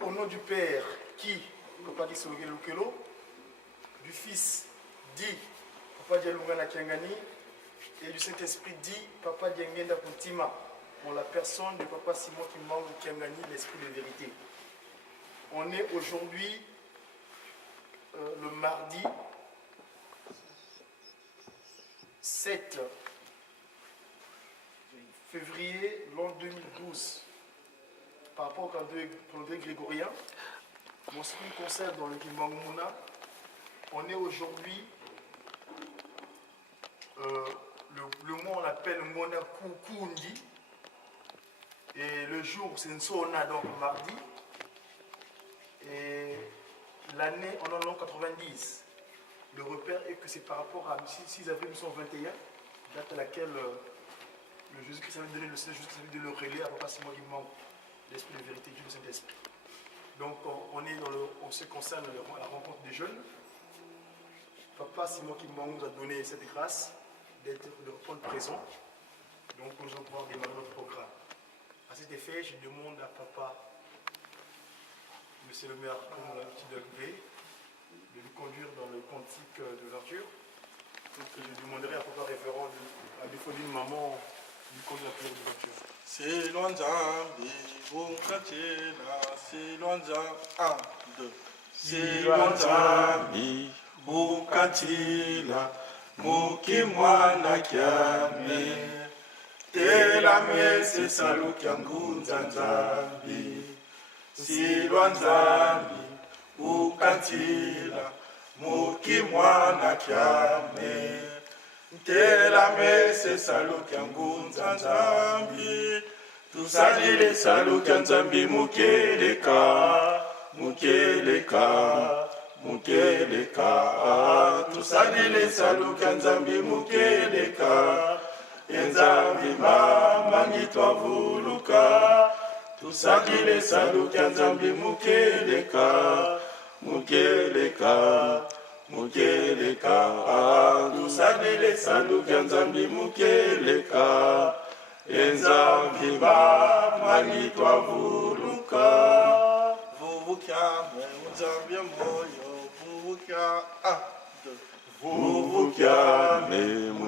Au nom du Père, qui, Papa dit Sologelo Kelo, du Fils, dit Papa Dialungana Kiangani, et du Saint-Esprit, dit Papa Diangenda Kuntima, pour la personne de Papa Simon Kimbangu Kiangani, l'Esprit de vérité. On est aujourd'hui le mardi 7 février l'an 2012. Par rapport au calendrier grégorien, mon ce qui me concerne dans le Kimbangu Mouna, on est aujourd'hui, le mois on appelle Mona Kukundi, et le jour c'est Nsona, donc mardi, et l'année en l'an 90. Le repère est que c'est par rapport à 6 avril 1921, date à laquelle le Jésus-Christ avait donné le Jésus-Christ avait donné le relais à Papa Simon Kimbangu, l'Esprit de vérité, Dieu le Saint-Esprit. Donc on est on se concerne la rencontre des jeunes. Papa Simon Kimbangu nous a donné cette grâce de reprendre présent. Donc nous allons pouvoir démarrer notre programme. À cet effet, je demande à Papa, Monsieur le maire, comme on a l'habitude de lever, de nous conduire dans le cantique de l'ouverture. Donc je demanderai à Papa référent, à défaut d'une maman, de nous conduire la prière d'ouverture. C'est loin Zambi, Bukatila, c'est loin Zambi, 1, 2. C'est loin Zambi, Bukatila, Mukimwana Kiame, Telame se salu kyangu Zambi, c'est loin Zambi, Bukatila, Mukimwana Kiame. Telame se saluki yangu nzambi, tusalile saluki nzambi mukeleka, mukeleka, mukeleka. Tusalile saluki nzambi mukeleka, nzambi mamangi twavuluka. Tusalile saluki nzambi mukeleka, mukeleka. Mukeleka, tusalile saluki nzambi mukeleka, nzambi mamangi twavuluka. Vuvukyame nzambi moyo, vuvukyame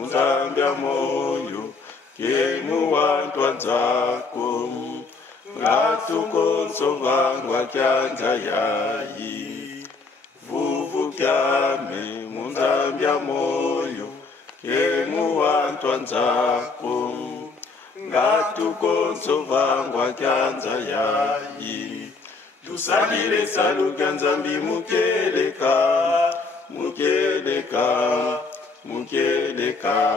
nzambi moyo, kemu wantwa nzako, ngatukonsobangwa kyanza yayi. Vuvukyame munzambi moyo, kemu wantwa nzako, ngatukonsobangwa kyanza yayi. Tusalile saluki nzambi mukeleka, mukeleka, mukeleka.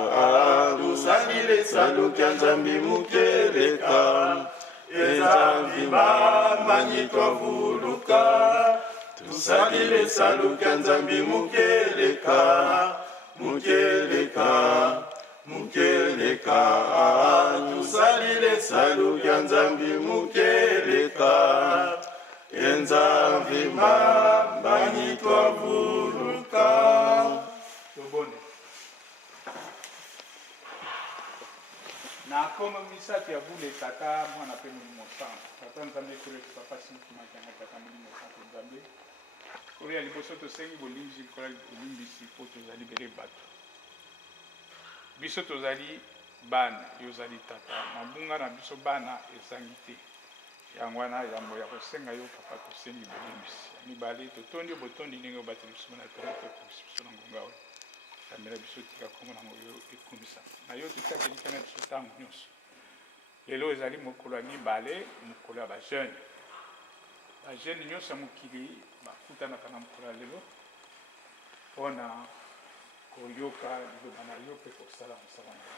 Tusalile saluki nzambi mukeleka, nzambi mamangi twavuluka. Tusalile saluki nzambi mukeleka, mukeleka, mukeleka. Tusalile saluki nzambi mukeleka, nzambi mamangi twavuluka. Na koma misati ya vule tata mwana pe mulimo sana. Tata nzambe kule papa sinki makanga tata mulimo sana nzambe. Kule aliboso to sengi bolingi kola limbisi po to zali bere bato. Biso to zali bana yo zali tata. Mabunga na biso bana ezangite. Yangwana yambo ya kosenga yo papa to sengi bolimbisi. Ni bali to tondi botondi ningo bateli biso na to biso na ngongao. Kamera biso tika komo na moyo ekumisa. Na yo tutaki likana biso tango nyonso. Lelo ezali mokolo ya mibale, mokolo ya bajeune. Bajeune nyonso ya mokili bakutanaka na mokolo ya lelo mpona koyoka liloba na yo mpe kosala mosala na yo.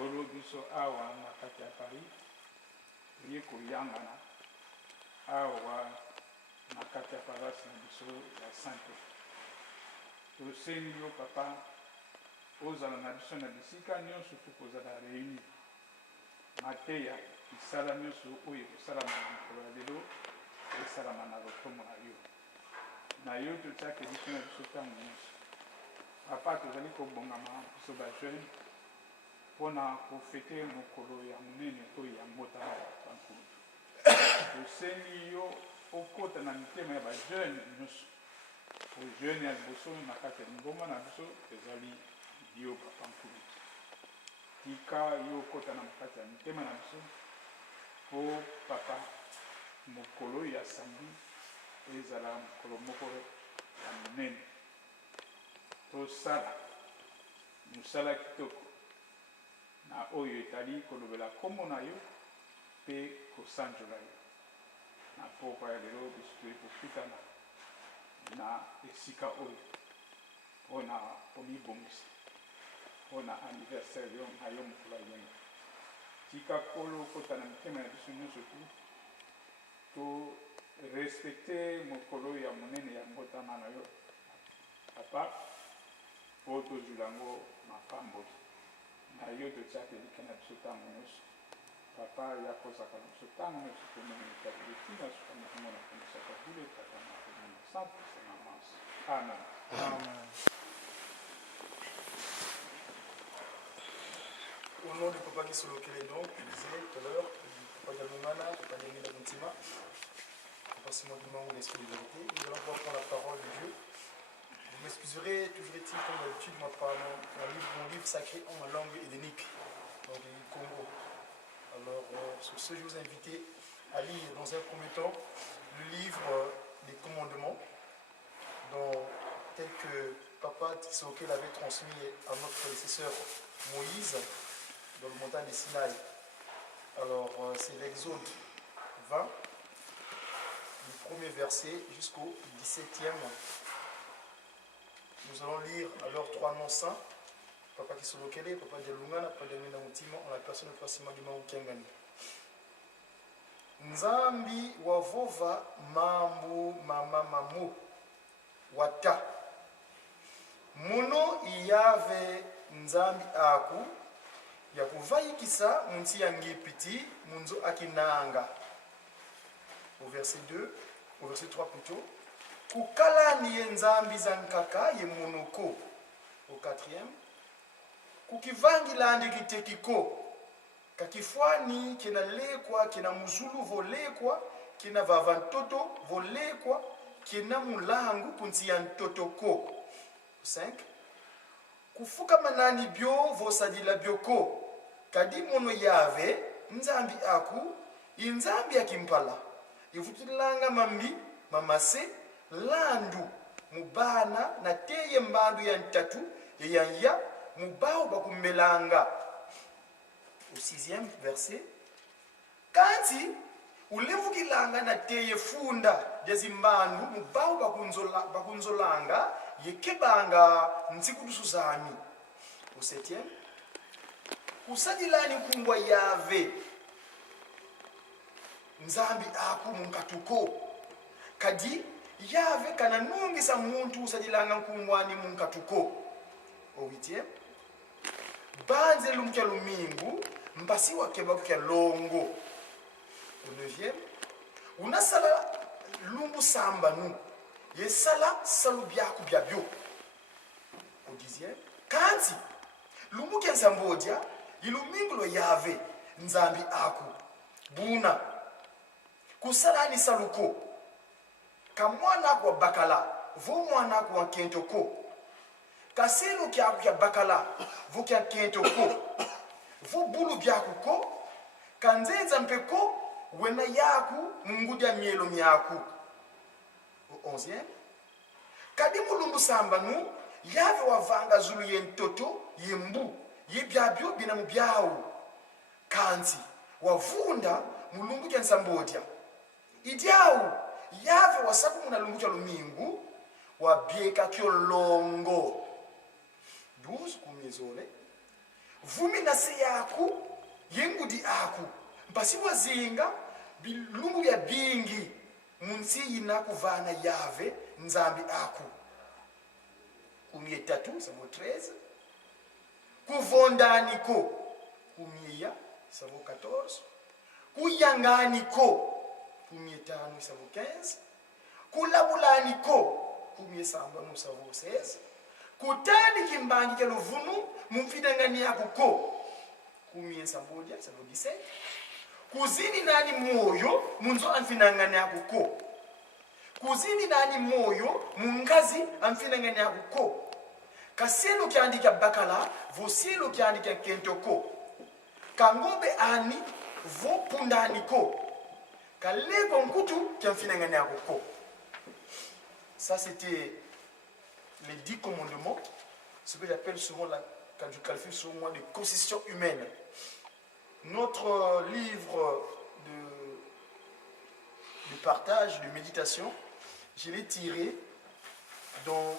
Oyo biso awa na kati ya Paris toye koyangana awa na kati ya paroisse na biso ya Sainte. Tosengi yo papa ozala na biso na bisika nyonso tokozala réuni. Mateya isala nyonso oyo ekosalama na mokolo ya lelo esalama na lotomo na yo. Na yo totiaka biso na biso ntango nyonso. Papa tozali kobongama biso bajeune mpona kofete mokolo ya monene oyo ya mbota na bankulutu. Tosengi yo okota na mitema ya bajeune nyonso oyo jeune ya liboso na kati ya lingomba na biso ezali yo papa nkulu tika yo okota na kati ya mitema na biso po papa mokolo ya samedi ezala mokolo moko ya monene tosala mosala kitoko na oyo etali kolobela kombo na yo mpe kosanjola yo na pokwa ya lelo biso toyei kokutana na esika oyo mpona komibongisa mpona anniversaire na yo mokolo ya yenga tika kolo okota na mitema ya biso nyonso to respecte mokolo ya monene ya ngotana na yo papa po tozwila yango mapamboli na yo totiaka elika na biso ntango nyonso papa ya kozaka na biso ntango nyonso tomoni etabeli ntina suka na komona komisaka bule tata na komona centre sena manso amen. Au nom du papa qui Solokele, donc, il disait tout à l'heure, papa Galumana, papa Yamina Muntima, papa Simon Dumont, l'esprit de vérité, nous allons pouvoir prendre la parole de Dieu. Vous m'excuserez, toujours est-il comme d'habitude, moi parle mon livre sacré en langue hellénique, donc du Congo. Alors, sur ce, je vous invite à lire dans un premier temps le livre des commandements, tel que papa Tshisekedi l'avait transmis à notre prédécesseur Moïse dans le montagne de Sinaï. Alors, c'est l'Exode 20, du premier verset jusqu'au 17e. Nous allons lire alors trois noms saints, Papa Kisolokele, Papa Dialungana, Papa Diamina Mutima, en la personne de Pasima Gimau Kengani. Nzambi wavova mambu mama mamu wata. Muno iyave nzambi aku ya kuvayikisa munsi yangi piti munzo akinanga. Au verset 2, au verset 3 plutôt. Kukala ni nzambi zankaka ye munoko. Au 4e. Kukivangi landi kitekiko. Kakifwani kina lekwa, kina muzulu volekwa, kina vavantoto volekwa, kina mulangu kunsi ya ntotoko. 5. Kufuka manani bio vosadila bioko. Kadi mono yave nzambi aku inzambi akimpala. Ivutilanga mambi mamase landu mubana na teye mbandu ya ntatu ya mubao bakumbelanga. Au 6e verset. Kanti ulevukilanga na teye funda jazimbandu mubao bakunzolanga yekebanga ntsikudusu zami. Au 7e. Kusadilani kumbwa yave nzambi aku munkatuko. Kadi yave kana nungisa muntu usadilanga kumbwani munkatuko. Au 8e. Banze lumkia lumingu mbasi wakeba kwa longo. Au 9e. Unasala lumbu samba nu yesala salu byaku byabyo. Au 10e. Kanti lumbu kensambodia ilumingu lo yave nzambi aku buna kusalani saluko kamwana kwa bakala vo mwana kwa kentoko kaselo kya bakala vo kya kentoko vo bulu byaku ko kanzenza mpeko wena yaku mungudia mielo myaku. Au 11e. Kadi mulumbu samba nu yave wavanga zulu yentoto yembu yebyabyo bina mubyawu kanti wavunda mulumbu kya nsambodia idyawu yave wasabu muna lumbu kya lumingu wabyeka kyo longo. 12 kumyezole vumi nase yaku yengudi aku mpasi wazinga bilumbu bya bingi munsi yina kuvana yave nzambi aku. 13 savo 13. Kuvondaniko kumia savo 14. Kuyanganiko kumia 5 savo 15. Kulabulaniko kumia samba no savo 16. Kutani kimbangi kya luvunu mumfidangani yakuko kumia sambodia savo 17. Kuzini nani moyo munzo anfinangani yakuko kuzini nani moyo mungazi amfinangani akuko kaselo kiandika bakala voselo kiandika kentoko kangobe ani vo pundani ko kalego nkutu kiamfinangani akuko. Ça c'était les 10 commandements, ce que j'appelle souvent quand je qualifie souvent de constitution humaine. Notre livre de partage, de méditation, je l'ai tiré dans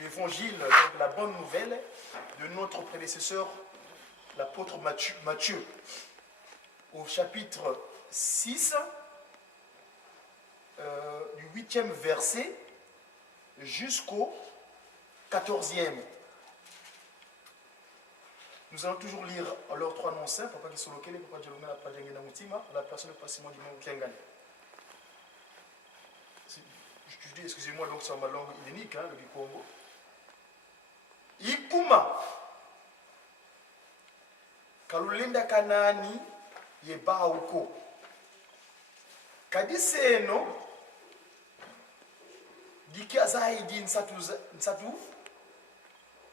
l'évangile, la bonne nouvelle de notre prédécesseur, l'apôtre Matthieu, au chapitre 6, du 8e verset jusqu'au 14e. Nous allons toujours lire alors 3 noms simples, papa qui sont locaux, papa qui la page de Moutima, la personne de Passimo du Mont Kiangani. Je dis, excusez-moi, donc c'est ma langue hélénique, le Congo. Ikuma Kalulinda Kanani Yebauko Kadiseno Diki Azaidi Nsatu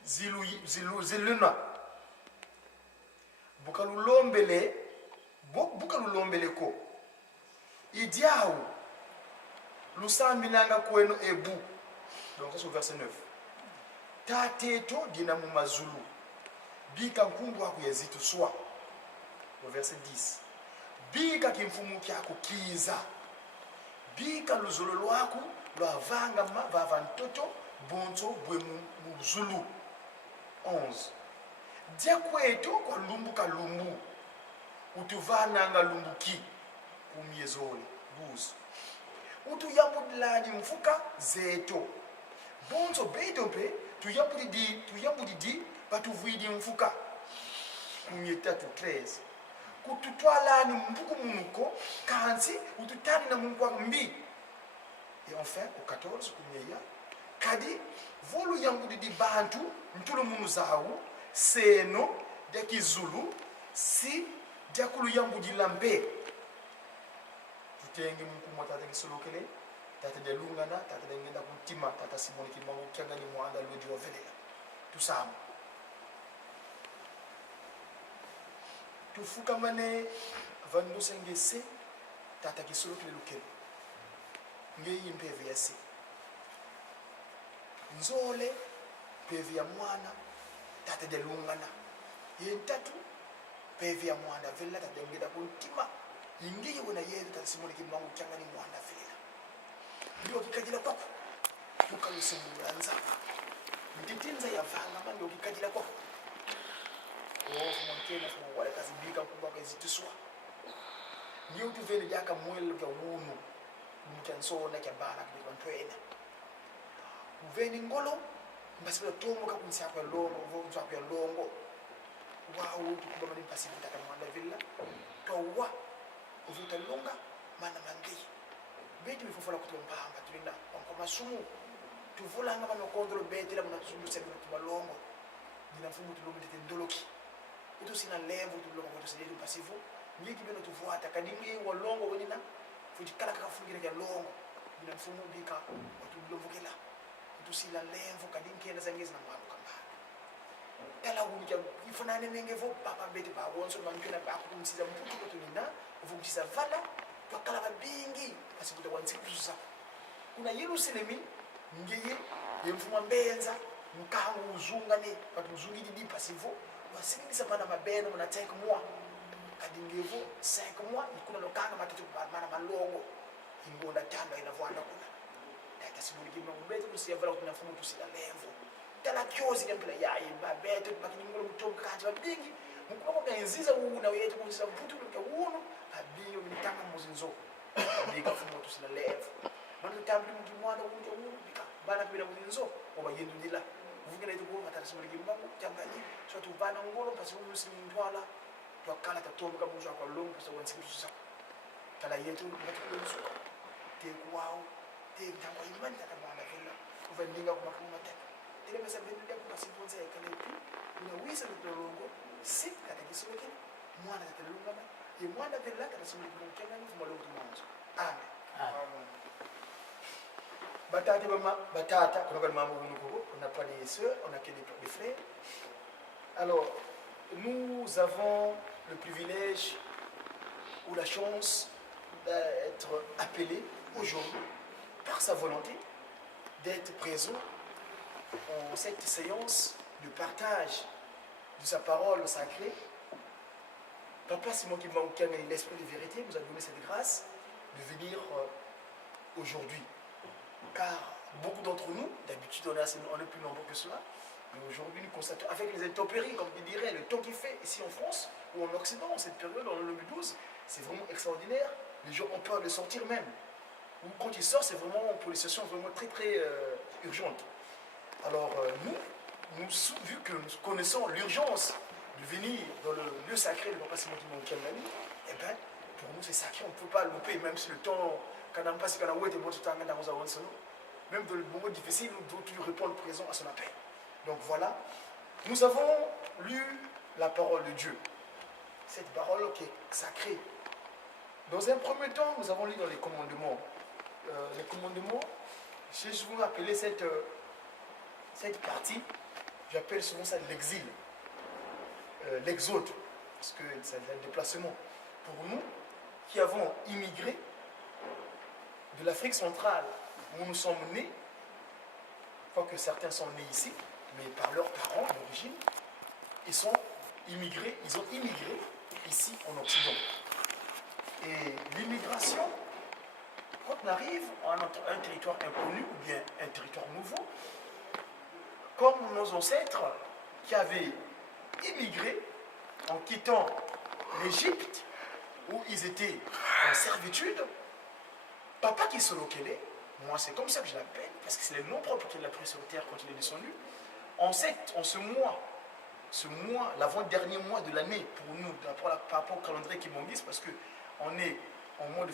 Ziluna Bukalulombele ko Idiaou Lusambilanga kweno ebu. Donc ça c'est au verset 9. Tateto dinamu mazulu. Bika nkungu wako yazitu swa. Au verset 10. Bika kimfumu kyako kiza. Bika luzolo lwako lwavanga vavantoto bonto bwe muzulu. 11. Dia kweto kwa lumbu kalumbu. Utuvananga lumbuki kumyezoli. 12. Utu yambudilani mfuka zeto. Bonzo beto pe tuyambudidi batuvuidi mfuka. Kumyetatu 13. Kututwalani mbuku munuko kansi ututani na mungu wa mbi. Et enfin au 14 kumyeya kadi volu yambudidi bantu mtulo munuzawu seno de kizulu si jakulu yambudila mbe. Tengi mkuu tata kisolokele tata de lungana tata de ngenda kutima tata simoni kimangu kyanga ni mwanda lodi wa velela tusamu tufuka mane vandu sengese tata kisolokele lukele ngeyi mpeve ya se nzole peve ya mwana tata de lungana yentatu peve ya mwana velela tata de ngenda kutima ingiye wona yedu tasimoni kimangu kyanga ni mwana fela ndio kikajila kwako tukalusimbulanza nditinza yavanga mando kikajila kwako mwankena kwa wale kazibika kubaka izituswa ndio tuvele jaka mwele kwa wunu mkansona kyabana kwa ntwena uveni ngolo mbasibela tomoka kunsi akwa longo vonzo akwa longo wawu tukubama ni pasibu taka mwana vela towa uvuta longa mana mandi beti bifofola kutombamba tulina kwa masumu tuvula ngaba no kondolo beti la munasumu sebu tubalongo dina fumu tulongo tete ndoloki uto sina levo tulongo kwa tusidi pasivu ngiki beno tufuata kadingi walongo wenina fuji kala kafungira ya longo dina fumu bika watulomvukela uto sina levo kadingi enda zangiza na mambo kamba tala unika ifunane nengevo papa beti ba wonso mankena ba kumsiza mputu ko tulina uvumjisa vala twakala babingi asikuta wanzikuza kuna Yerusalemi ngeye yemfuma mbenza mkangu uzungane patuzungi didi pasivo wasikisa mana mabeno mna 5 mois kadingevo 5 mois ikuna lokanga matatu mana malongo ingonda tanda inavyoanda kuna tata simuliki mbete kusia vala kuna fumu tusila levo tala kyozi kempela yaye babeto bakinyingolo mutonga kanje babingi mukubako kanziza una wetu kusa mputu kwa uno abiyo mitanga muzinzo bika fumo tusina levo manu tambi mukimwana unje ubika bana bila muzinzo oba yendu ndila uvungela ito kwa matara simuliki mbangu tambani so tubana ngolo pasi umusi mndwala twakala tatomba muzo kwa longo pasi wansikiza kala yetu ngatukuzo te kwao te ntangwa imani takamwana vela uvandinga kwa makuma tata tele mesa bendida kwa sibonza yakale pi una wisa ndolongo si kata kisoke mwana katalungama Et moi, la belle là, quand je me dis, Amen. Batata, on n'a pas les sœurs, on n'a que les frères. Alors, nous avons le privilège ou la chance d'être appelés aujourd'hui, par sa volonté, d'être présents en cette séance de partage de sa parole sacrée. Papa Simon qui m'a incarné l'esprit de vérité nous a donné cette grâce de venir aujourd'hui. Car beaucoup d'entre nous, d'habitude on est plus nombreux que cela, mais aujourd'hui nous constatons avec les intempéries, comme il dirait, le temps qu'il fait ici en France ou en Occident, en cette période, en 2012, c'est vraiment extraordinaire. Les gens ont peur de sortir même. Ou quand ils sortent, c'est vraiment pour les situations vraiment très très urgentes. Alors vu que nous connaissons l'urgence de venir dans le lieu sacré de Papa Simon Kimon, eh bien, pour nous c'est sacré, on ne peut pas louper, même si le temps, même dans le moment difficile, nous devons toujours répondre présent à son appel. Donc voilà, nous avons lu la parole de Dieu, cette parole qui est sacrée. Dans un premier temps, nous avons lu dans les commandements. Les commandements, j'ai souvent appelé cette partie, j'appelle souvent ça l'exil, l'exode, parce que c'est un déplacement. Pour nous, qui avons immigré de l'Afrique centrale, où nous sommes nés, quoique certains sont nés ici, mais par leurs parents d'origine, ils ont immigré ici en Occident. Et l'immigration, quand on arrive à un territoire inconnu ou bien un territoire nouveau, comme nos ancêtres qui avaient immigré en quittant l'Égypte, où ils étaient en servitude, Papa Kisolokele, moi c'est comme ça que je l'appelle, parce que c'est le nom propre qu'il a pris sur terre quand il est descendu, en ce mois, l'avant-dernier mois de l'année pour nous, par rapport au calendrier Kimonguis, parce qu'on est en mois de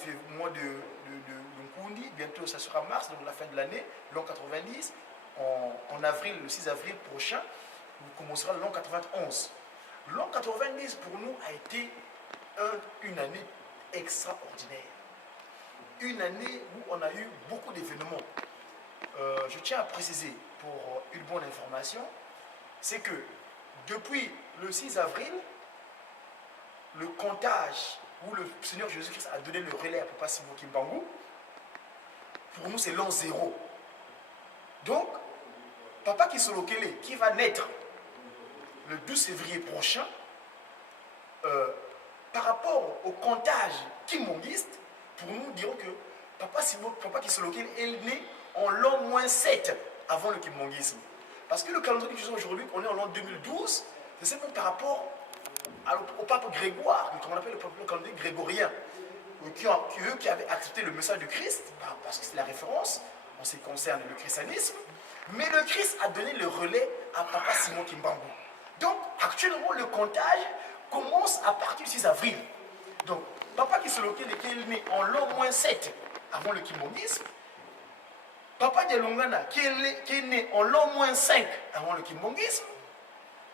Nkundi, bientôt ça sera mars, donc la fin de l'année, l'an 90, en avril, le 6 avril prochain, nous commencera l'an 91. L'an 90 pour nous a été une année extraordinaire. Une année où on a eu beaucoup d'événements. Je tiens à préciser pour une bonne information, c'est que depuis le 6 avril, le comptage où le Seigneur Jésus-Christ a donné le relais à Papa Simon Kimbangu, pour nous c'est l'an 0. Donc, Papa Kisolokele, qui va naître le 12 février prochain, par rapport au comptage kimonguiste, pour nous dirons que Papa Kisolokele est né en l'an moins 7 avant le kimonguisme. Parce que le calendrier que nous avons aujourd'hui, on est en l'an 2012, c'est simplement par rapport au pape Grégoire, qu'on appelle le calendrier grégorien, qui avaient accepté le message du Christ, parce que c'est la référence en ce qui concerne le christianisme, mais le Christ a donné le relais à Papa Simon Kimbangu. Donc, actuellement, le comptage commence à partir du 6 avril. Donc, Papa Kisolokele qui est né en l'an moins 7 avant le kimonguisme, Papa Dialongana qui est né en l'an moins 5 avant le kimonguisme,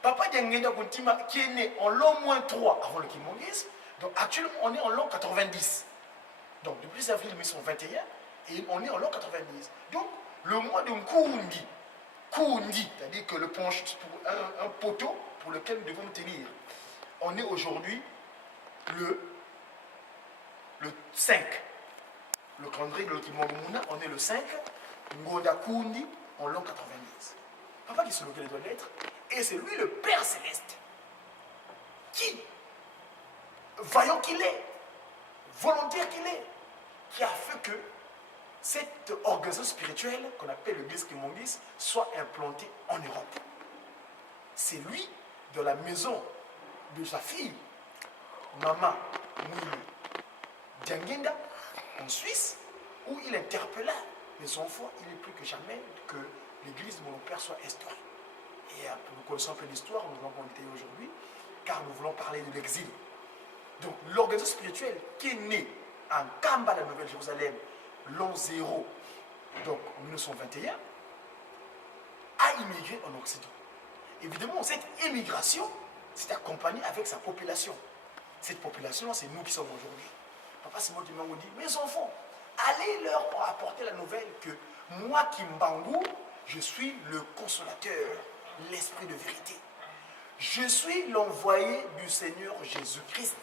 Papa Diangenda Kuntima qui est né en l'an moins 3 avant le kimonguisme. Donc actuellement on est en l'an 90. Donc depuis 6 avril 1921 et on est en l'an 90. Donc le mois de Nkundi, c'est-à-dire que le penche pour un poteau pour lequel nous devons nous tenir. On est aujourd'hui le 5. Le calendrier de Kimongumuna, on est le 5. Ngonda Kundi en l'an 90. Papa Kisolokele doit l'être. Et c'est lui le Père Céleste qui, vaillant qu'il est, volontaire qu'il est, qui a fait que cette organisation spirituelle qu'on appelle l'église Kimongis soit implantée en Europe. C'est lui, de la maison de sa fille, Maman Moulou Diangenda, en Suisse, où il interpella les enfants, il est plus que jamais que l'église de mon père soit instaurée. Et nous connaissons un peu l'histoire, nous allons monter aujourd'hui, car nous voulons parler de l'exil. Donc l'organisation spirituelle qui est née en Kamba, la Nouvelle-Jérusalem, l'an 0, donc en 1921, a immigré en Occident. Évidemment, cette immigration s'est accompagnée avec sa population. cette population, c'est nous qui sommes aujourd'hui. Papa Simon Kimbangu dit, mes enfants, allez leur apporter la nouvelle que moi, Kimbangu, je suis le consolateur, l'esprit de vérité. Je suis l'envoyé du Seigneur Jésus-Christ,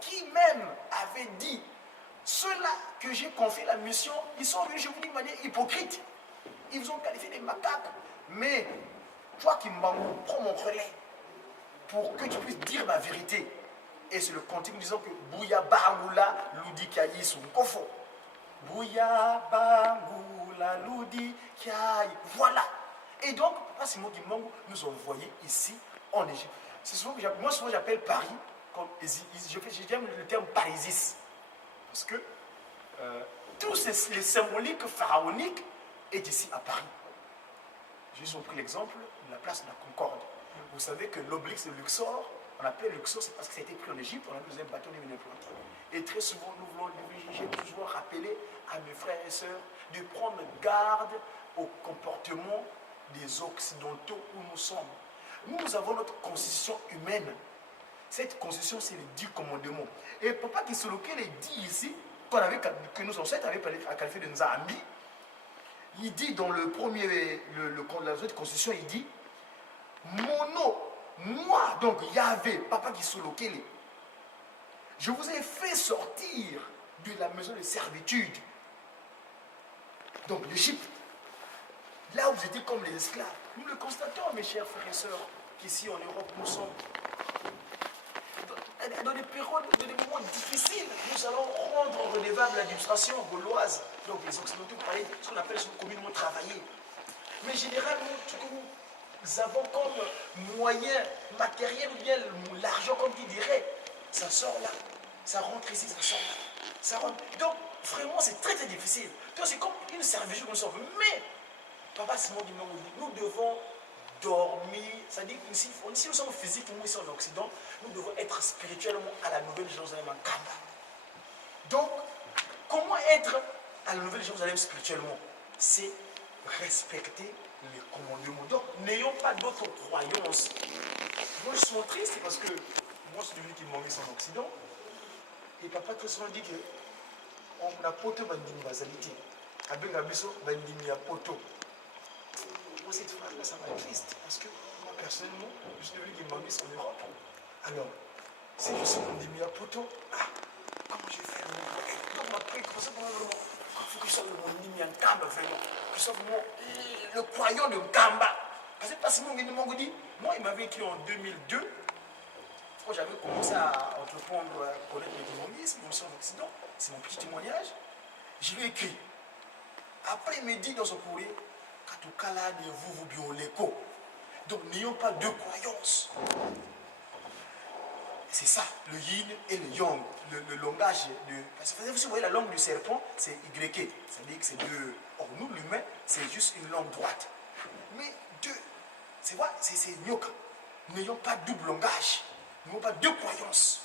qui même avait dit, ceux-là que j'ai confié la mission, ils sont venus, je vous dis de manière hypocrite. Ils vous ont qualifié des macaques. Mais toi, Kimbangu, prends mon relais pour que tu puisses dire ma vérité. Et c'est le continue disant que Bouya Bangula Ludi Kayi Sunkofo. Bouya Bangula Ludi Kayi. Voilà. Et donc, c'est moi qui nous ont envoyés ici en Égypte. C'est souvent que moi, souvent j'appelle Paris, j'aime le terme parisis. Parce que tous les symboliques pharaoniques est ici à Paris. J'ai juste pris l'exemple de la place de la Concorde. Vous savez que l'obélisque de Luxor, on appelle Luxor, c'est parce que ça a été pris en Égypte, on a besoin d'un bâton de implanté. Et très souvent, j'ai toujours rappelé à mes frères et sœurs de prendre garde au comportement des Occidentaux où nous sommes. Nous avons notre constitution humaine. Cette constitution, c'est les 10 commandements. Et Papa Kisoloke les dit ici, que nos ancêtres avaient qualifié de Nzambi, il dit dans le premier, la constitution, il dit, moi, donc Yahvé, Papa Kisoloke, je vous ai fait sortir de la maison de servitude. Donc l'Égypte, là où vous étiez comme les esclaves. Nous le constatons, mes chers frères et sœurs, qu'ici en Europe, nous sommes. Dans des périodes, dans des moments difficiles, nous allons rendre redevable l'administration gauloise. Donc les Occidentaux parlaient de ce qu'on appelle communément travailler. Mais généralement, ce que nous avons comme moyen matériel ou bien l'argent, comme tu dirais, ça sort là, ça rentre ici, ça sort là, ça rentre. Donc vraiment, c'est très très difficile. Donc c'est comme une servitude que nous sommes. Mais, Papa Simon Kimbangu dit, nous devons dormir, c'est-à-dire que si nous sommes physiquement ici en Occident, nous devons être spirituellement à la Nouvelle Jérusalem en Kamba. Donc, comment être à la Nouvelle Jérusalem spirituellement? C'est respecter les commandements. Donc, n'ayons pas d'autres croyances. Moi, je suis triste parce que moi, je suis devenu Kimbangu ici en Occident. Et Papa très souvent dit que on a poto bandimi bazalité. Abenga biso bandimi ya poto. Moi, cette phrase-là, ça m'a triste parce que moi, personnellement, je suis devenu Kimbangu en Europe. Alors, si je suis bandimi ya poto, comment je vais faire? Donc, ma préoccupation, vraiment, il faut que je sois le bandimi en Kamba, vraiment. Que je sois vraiment le croyant de Kamba. Parce que Simon Kimbangu dit, moi, il m'avait écrit en 2002. Quand j'avais commencé à entreprendre, à connaître le Kimbanguisme, aussi en Occident, c'est mon petit témoignage, je lui ai écrit. Après, il me dit dans son courrier, Katukala de vous bioleko. Donc, n'ayons pas deux croyances. C'est ça, le yin et le yang, le langage de. Parce que vous voyez, la langue du serpent, c'est Y. C'est-à-dire que c'est deux. Or, nous, l'humain, c'est juste une langue droite. Mais deux, c'est quoi? C'est nyoka. N'ayons pas double langage. N'ayons pas deux croyances.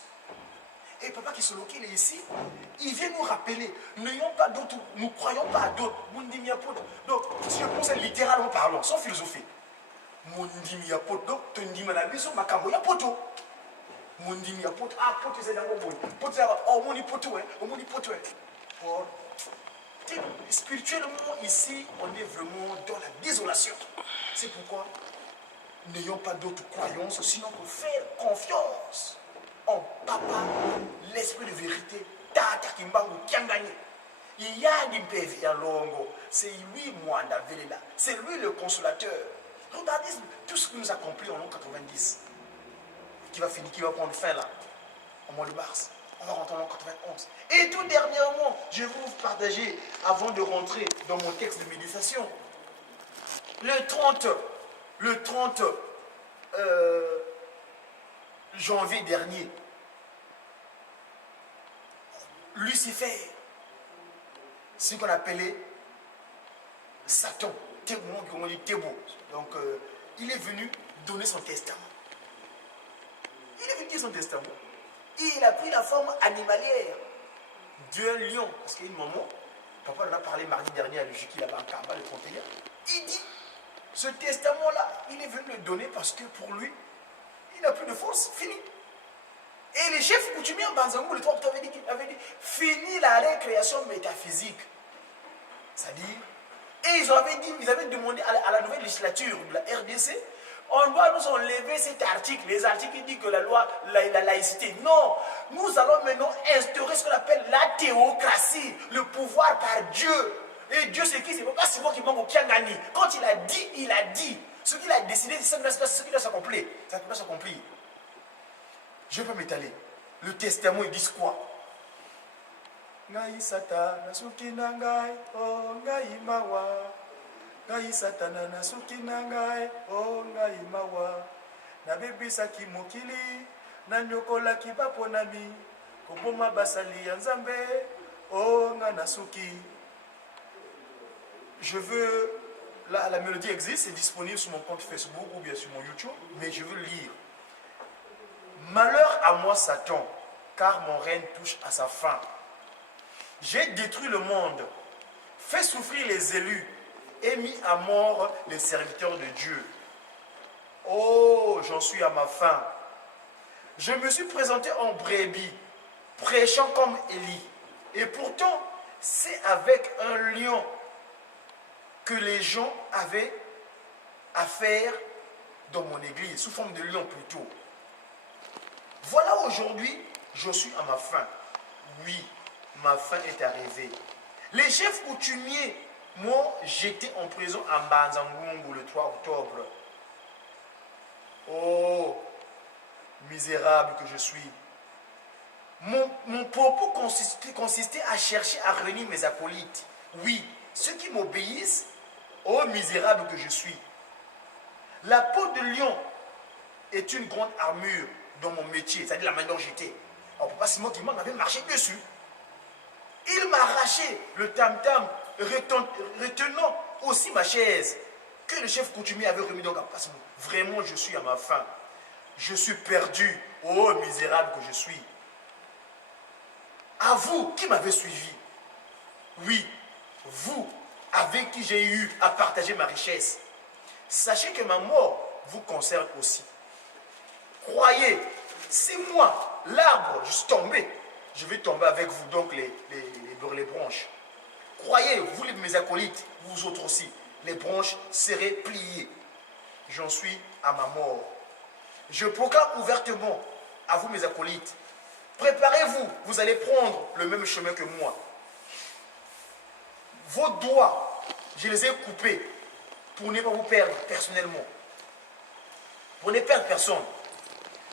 Et Papa Kisoloke, il est ici, il vient nous rappeler, n'ayons pas d'autres, nous ne croyons pas à d'autres. Donc, si je pense littéralement parlant, sans philosophie, Mundimi ya poto, donc, tu dis ma biso, ma cambo ya poto. Mundimi ya poto, poto c'est dans mon monde. Poto c'est oh, mon poto, oh, mon poto. Or, spirituellement, ici, on est vraiment dans la désolation. C'est pourquoi, n'ayons pas d'autres croyances, sinon pour faire confiance en Papa, l'esprit de vérité, Tata Kimbangu Kiangani. Il y a des PV à Longo, c'est lui, moi, Davelela, c'est lui le consolateur. Regardez tout ce qu'il nous a accompli en l'an 90, qui va finir, qui va prendre fin là, au mois de mars. On va rentrer en l'an 91. Et tout dernièrement, je vais vous partager, avant de rentrer dans mon texte de méditation, le 30 janvier dernier, Lucifer, ce qu'on appelait Satan, donc il est venu donner son testament. Il est venu dire son testament. Et il a pris la forme animalière d'un lion. Parce qu'il y a une maman, papa en a parlé mardi dernier à l'Ujuki, là-bas en Kamba, le 31. Il dit, ce testament-là, il est venu le donner parce que pour lui, il n'a plus de force, fini. Et les chefs coutumiers en Banzangou, le 3 octobre, avaient dit fini la récréation métaphysique. C'est-à-dire, et ils avaient demandé à la nouvelle législature de la RDC, on doit nous enlever cet article, les articles qui disent que la loi, la laïcité. Non, nous allons maintenant instaurer ce qu'on appelle la théocratie, le pouvoir par Dieu. Et Dieu, c'est qui? C'est pas Simon qui manque au Kiangani. Quand il a dit, il a dit. Ce qu'il a décidé, c'est ce qui doit s'accomplir. Ça doit s'accomplir. Je peux m'étaler. Le testament, ils disent quoi? Ngai satana suki nangai, oh ngai mawa. Ngai satana na suki nangai, oh ngai mawa. Na bebisa ki mokili, na nyokola ki baponami. Koboma basali ya Nzambe, oh ngana suki. Je veux, la mélodie existe, c'est disponible sur mon compte Facebook ou bien sur mon YouTube, mais je veux lire. Malheur à moi Satan, car mon règne touche à sa fin. J'ai détruit le monde, fait souffrir les élus et mis à mort les serviteurs de Dieu. Oh, j'en suis à ma fin. Je me suis présenté en brebis, prêchant comme Élie. Et pourtant, c'est avec un lion que les gens avaient affaire dans mon église, sous forme de lion plutôt. Voilà aujourd'hui, je suis à ma fin. Oui, ma fin est arrivée. Les chefs coutumiers m'ont jeté en prison à Banzangungu le 3 octobre. Oh, misérable que je suis. Mon propos consistait à chercher à réunir mes acolytes. Oui, ceux qui m'obéissent, oh misérable que je suis. La peau de lion est une grande armure dans mon métier, c'est-à-dire la manière dont j'étais. Alors, Papa Simon Kimang avait marché dessus. Il m'a arraché le tam-tam, retenant aussi ma chaise que le chef coutumier avait remis donc à Papa Simon. Vraiment, je suis à ma fin. Je suis perdu. Oh misérable que je suis. À vous qui m'avez suivi. Oui, vous avec qui j'ai eu à partager ma richesse. Sachez que ma mort vous concerne aussi. Croyez, si moi, l'arbre, je suis tombé, je vais tomber avec vous, donc les branches. Croyez, vous mes acolytes, vous autres aussi, les branches seraient pliées. J'en suis à ma mort. Je proclame ouvertement à vous mes acolytes, préparez-vous, vous allez prendre le même chemin que moi. Vos doigts, je les ai coupés pour ne pas vous perdre personnellement. Pour ne perdre personne.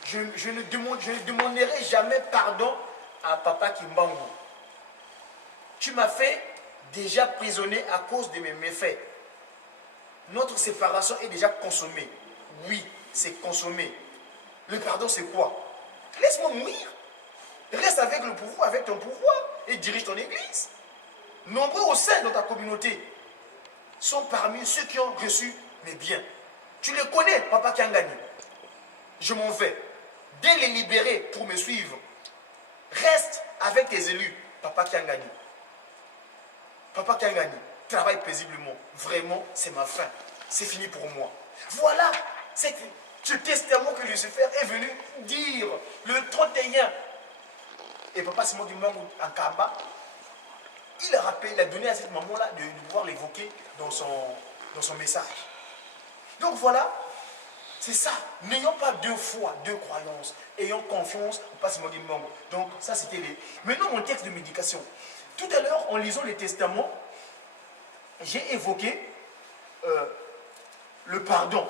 Je ne demanderai jamais pardon à Papa Kimbangu. Tu m'as fait déjà prisonnier à cause de mes méfaits. Notre séparation est déjà consommée. Oui, c'est consommé. Le pardon, c'est quoi? Laisse-moi mourir. Reste avec le pouvoir, avec ton pouvoir et dirige ton église. Nombreux au sein de ta communauté sont parmi ceux qui ont reçu mes biens. Tu les connais, Papa Kiangani. Je m'en vais. Dès les libérer pour me suivre, reste avec tes élus, Papa Kiangani. Papa Kiangani, travaille paisiblement. Vraiment, c'est ma fin. C'est fini pour moi. Voilà ce testament que Lucifer est venu dire le 31. Et Papa Simon Kimbangu en Kamba, il a rappelé, il a donné à cette maman-là de pouvoir l'évoquer dans son message. Donc voilà, c'est ça. N'ayons pas deux foi, deux croyances. Ayons confiance au Papa Simon Kimbangu. Donc ça, c'était les... Maintenant, mon texte de médication. Tout à l'heure, en lisant les testaments, j'ai évoqué le pardon.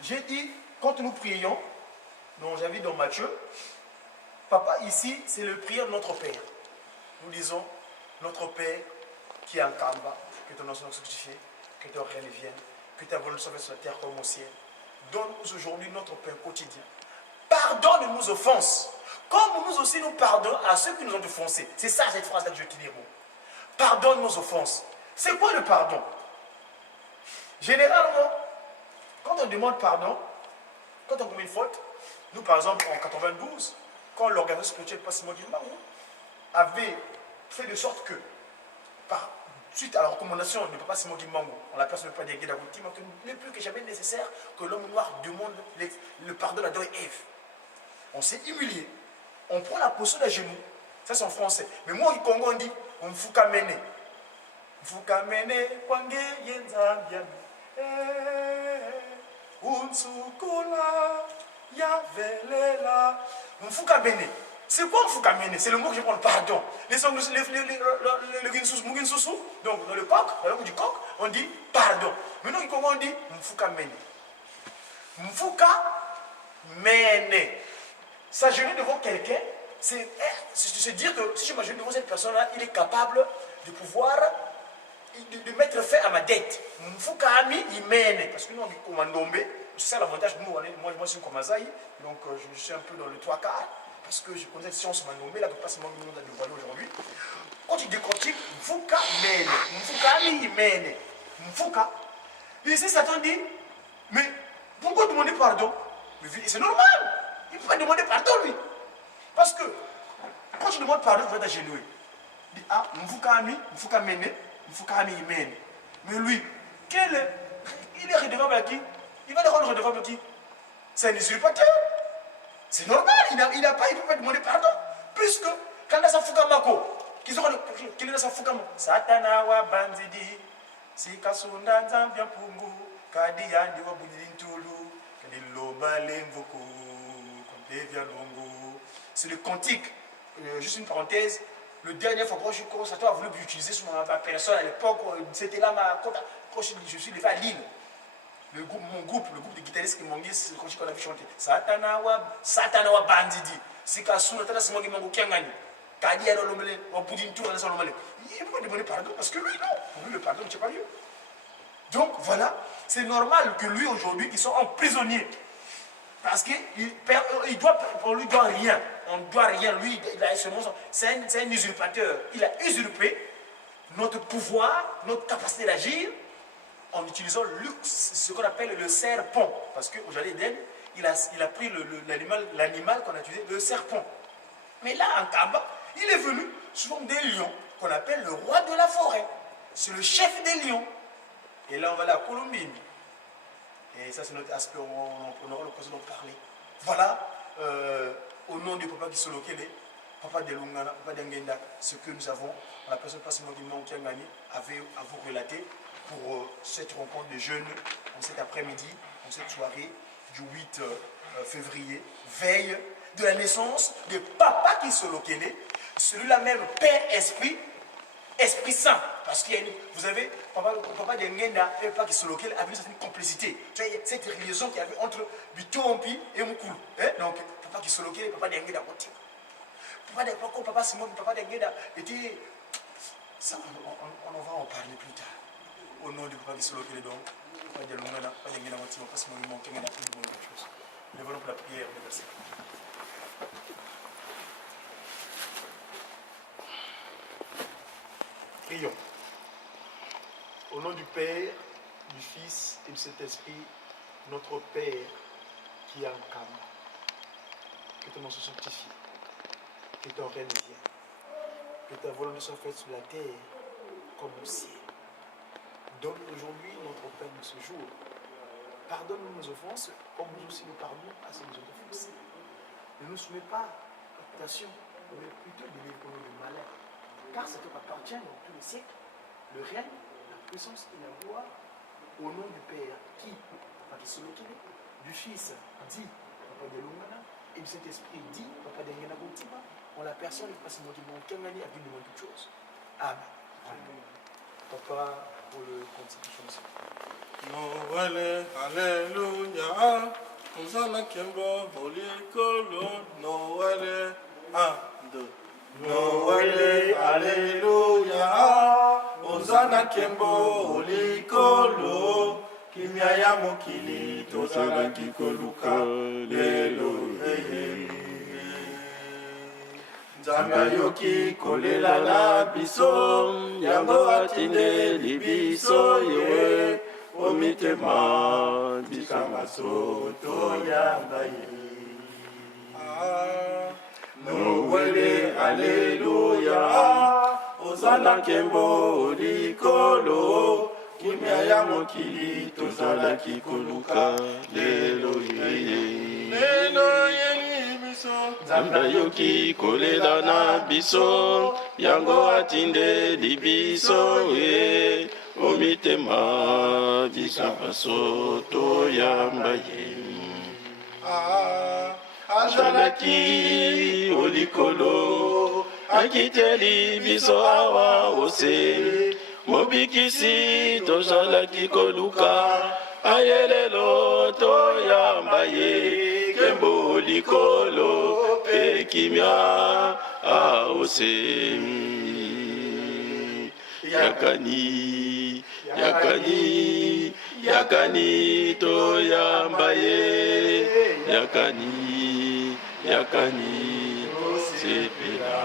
J'ai dit, quand nous prions, donc j'avais dans Matthieu, Papa, ici, c'est le prière de notre Père. Nous disons, notre Père qui est en Kamba, que ton nom soit sanctifié, que ton règne vienne, que ta volonté soit faite sur la terre comme au ciel. Donne-nous aujourd'hui notre pain quotidien. Pardonne nos offenses, comme nous aussi nous pardonnons à ceux qui nous ont offensés. C'est ça cette phrase-là que je vais te dire. Pardonne nos offenses. C'est quoi le pardon? Généralement, quand on demande pardon, quand on commet une faute, nous par exemple en 92, quand l'organisme spirituel Papa Simon Kimbangu avait fait de sorte que, suite à la recommandation de Papa Simon Kimbangu, en la personne de Papa Diagué Dagouti, il n'est plus que jamais nécessaire que l'homme noir demande le pardon à Adam et Ève. on s'est humilié, on prend la posture des genoux. Ça c'est en français. Mais moi au Congo on dit on mfuka mene. Mfuka mene kwange yenzambiami. Unsukula yavelela. Mfuka mene. C'est quoi mfuka mene? C'est le mot que je prends, pardon. Les Muginsusu, donc dans le coq, dans le mot du coq, on dit pardon. Maintenant comment on dit mfuka mene. Mfuka mene. S'agenouiller devant quelqu'un, c'est se dire que si je m'agenouille devant cette personne-là, il est capable de pouvoir de mettre fin à ma dette. Mfuka ami, il mène. Parce que nous, on est commandé, c'est ça l'avantage. Moi, je suis comme Azaï, donc je suis un peu dans le trois quarts. Parce que je connais si on se m'a nommé, là, pas seulement le monde a dévoilé aujourd'hui. Quand tu décortiques, Mfuka mène. Mfuka ami, il mène. Mfuka. Et ici, Satan dit, mais pourquoi demander pardon? C'est normal. Il ne peut pas demander pardon, lui. Parce que quand tu demandes pardon, tu vas t'agenouiller. Il dit, ah, Mfuka ami, Mfuka mène, Mfuka ami, il mène. Mais lui, il est redevable à qui? Il va le rendre redevable à qui? C'est un usurpateur. C'est normal, il ne peut pas demander pardon. Puisque, quand il a sa Fukamako, qu'il est dans sa Fukamo, Satana wa banzidi, si kasunda zambia pungu, kadi yandi wa budintulu, kadi loba lemvoko, kompevia longo. C'est le cantique, juste une parenthèse, le dernier fois que je suis constaté a voulu l'utiliser sur ma personne à l'époque, c'était là quand je suis levé à Lille. Mon groupe de guitaristes qui m'ont dit, c'est quand on a vu chanter. Satana wa bandidi. Si kasuna tata simogi mango kiangani. Kadi ya lomele, wa budintu na sa lomele. Il peut pas demander pardon parce que lui non. Pour lui le pardon ne tient pas lieu. Donc voilà, c'est normal que lui aujourd'hui ils sont emprisonnés. Parce qu'on lui doit rien. On ne doit rien. Lui, c'est un usurpateur. Il a usurpé notre pouvoir, notre capacité d'agir, en utilisant ce qu'on appelle le serpent. Parce qu'au Jardin d'Éden, il a pris l'animal qu'on a utilisé, le serpent. Mais là, en Kaba, il est venu sous forme des lions, qu'on appelle le roi de la forêt. C'est le chef des lions. Et là, on va aller à Colombine. Et ça, c'est notre aspect, on aura l'occasion d'en parler. Voilà, au nom du papa qui se locale, papa de Lungana, papa d'Angenda, ce que nous avons, la personne passée qui a gagné, avait à vous relater pour cette rencontre de jeunes en cet après-midi, en cette soirée du 8 février, veille de la naissance de papa qui se locale, celui-là même, Père Esprit, Esprit Saint. Parce qu'il y a vous avez, papa de Ngenda et papa qui se locale avait une certaine complicité. Tu vois, cette liaison qu'il y avait entre Bitompi et Moukoulou. Donc, papa qui se locale et papa de Ngenda. Papa Simon, papa de Ngenda était. Ça, on va en parler plus tard. Au nom du papa qui se locale, donc, papa de Lungana, papa de Ngenda, papa Simon, il manquait quelque chose. Nous venons pour la prière, merci. Prions. Au nom du Père, du Fils et du Saint-Esprit, notre Père qui est en Kama, que ton nom soit sanctifié, que ton règne vienne, que ta volonté soit faite sur la terre comme au ciel. Donne aujourd'hui notre pain de ce jour. Pardonne-nous nos offenses, comme nous aussi nous pardonnons à ceux qui nous ont offensés. Ne nous soumets pas à la tentation, mais plutôt délivre-nous du malin. Car c'est toi qui appartient dans tous les siècles, le règne, la puissance et la gloire, au nom du Père qui, Papa de Solokile, du Fils dit, Papa de Lungana, et du Saint-Esprit dit, Papa de Ngana Gontiba, en la personne qui passe qui manque qu'un année à vivre de toutes choses. Amen. Papa, pour le constitution. Noël, alléluia, Hosanna Kembo, Holy Kolo, Noël, 1, 2. Noël, alléluia, Hosanna Kembo, Holy Kolo, Kimia Mokili, Tosana Kikoluka, Lelo, Nzanga yoki kolela la biso, yango atinde libiso yewe, omitema tikanga soto yambaye. Noël, alléluia, Hosanna Kembo likolo, kimia ya mokili tozala kikoluka lelo yeye. Lelo yeli Nzambe yoki kolela na biso, yango atindeli biso ye, omitema biso baso toyamba ye. Azalaki olikolo, akiteli biso awa ose, mobikisi tozalaki koluka, ayelelo toyamba ye, kembo likolo pe kimia aose. Yakani, yakani, yakani toyamba ye, yakani, yakani sepela.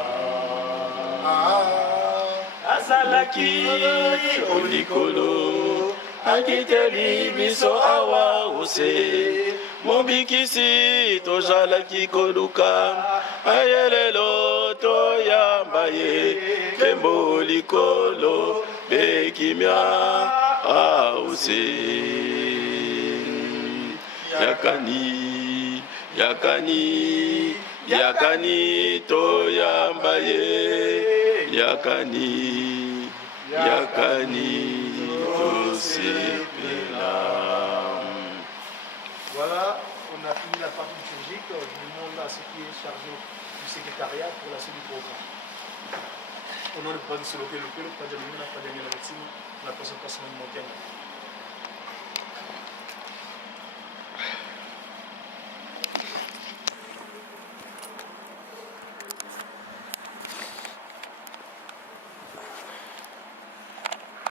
Azalaki olikolo, akiteli biso awa ose, mobikisi tozalaki koluka, ayelelo toyamba ye, kembo likolo pe kimia aose. Yakani, yakani, yakani toyamba ye, yakani, yakani tosepela. Voilà, on a fini la partie liturgique. Je demande là à ce qui est chargé du secrétariat pour la suite du programme. Au nom du Père du Saint-Esprit, le Père, le Père de l'Union, le Père de la médecine, la personne personnelle montagne.